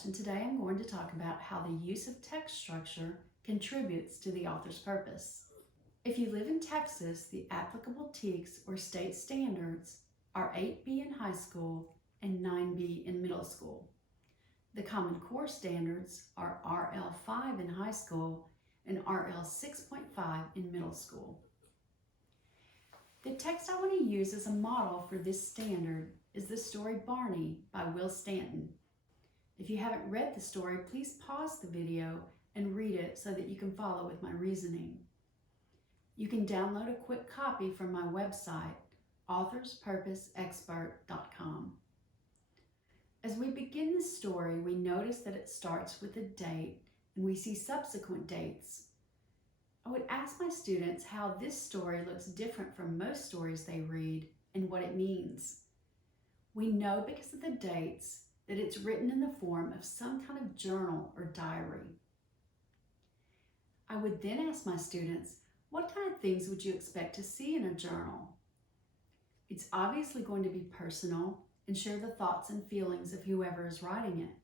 Hodge, and today I'm going to talk about how the use of text structure contributes to the author's purpose. If you live in Texas, the applicable TEKS or state standards are 8B in high school and 9B in middle school. The Common Core standards are RL5 in high school and RL 6.5 in middle school. The text I want to use as a model for this standard is the story Barney by Will Stanton. If you haven't read the story, please pause the video and read it so that you can follow with my reasoning. You can download a quick copy from my website, authorspurposeexpert.com. As we begin the story, we notice that it starts with a date and we see subsequent dates. I would ask my students how this story looks different from most stories they read and what it means. We know because of the dates that it's written in the form of some kind of journal or diary. I would then ask my students, what kind of things would you expect to see in a journal? It's obviously going to be personal and share the thoughts and feelings of whoever is writing it.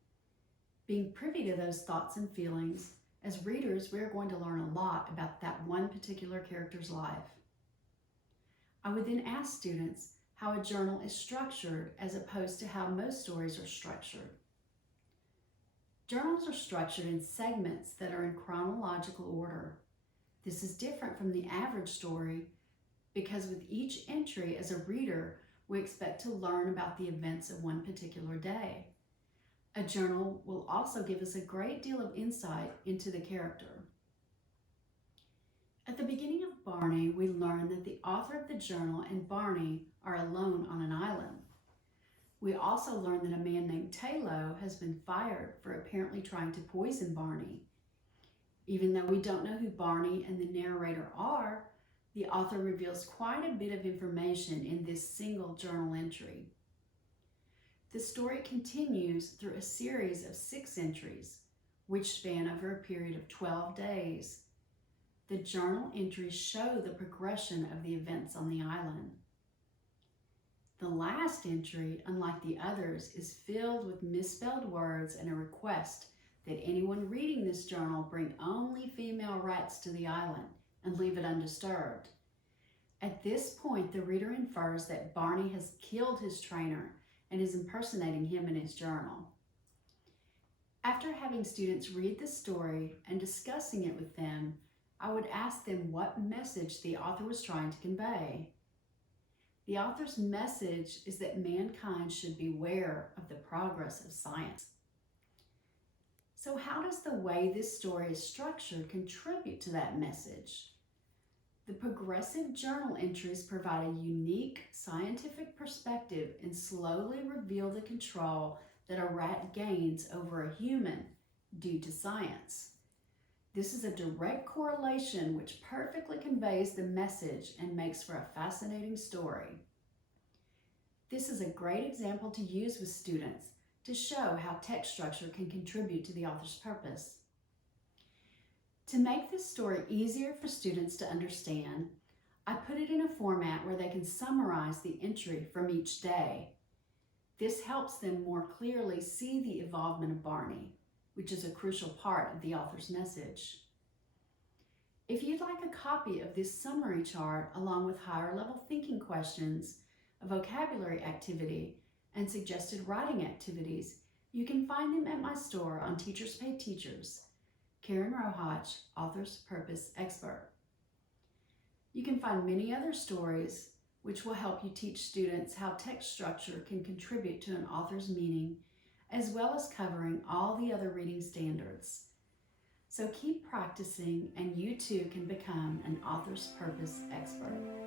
Being privy to those thoughts and feelings, as readers, we're going to learn a lot about that one particular character's life. I would then ask students how a journal is structured as opposed to how most stories are structured. Journals are structured in segments that are in chronological order. This is different from the average story because with each entry as a reader, we expect to learn about the events of one particular day. A journal will also give us a great deal of insight into the character. At the beginning of Barney, we learn that the author of the journal and Barney are alone on an island. We also learn that a man named Taylo has been fired for apparently trying to poison Barney. Even though we don't know who Barney and the narrator are, the author reveals quite a bit of information in this single journal entry. The story continues through a series of 6 entries, which span over a period of 12 days. The journal entries show the progression of the events on the island. The last entry, unlike the others, is filled with misspelled words and a request that anyone reading this journal bring only female rats to the island and leave it undisturbed. At this point, the reader infers that Barney has killed his trainer and is impersonating him in his journal. After having students read the story and discussing it with them, I would ask them what message the author was trying to convey. The author's message is that mankind should beware of the progress of science. So how does the way this story is structured contribute to that message? The progressive journal entries provide a unique scientific perspective and slowly reveal the control that a rat gains over a human due to science. This is a direct correlation which perfectly conveys the message and makes for a fascinating story. This is a great example to use with students to show how text structure can contribute to the author's purpose. To make this story easier for students to understand, I put it in a format where they can summarize the entry from each day. This helps them more clearly see the involvement of Barney, which is a crucial part of the author's message. If you'd like a copy of this summary chart along with higher level thinking questions, a vocabulary activity, and suggested writing activities, you can find them at my store on Teachers Pay Teachers. Karen Rohach, Author's Purpose Expert. You can find many other stories which will help you teach students how text structure can contribute to an author's meaning, as well as covering all the other reading standards. So keep practicing and you too can become an Author's Purpose Expert.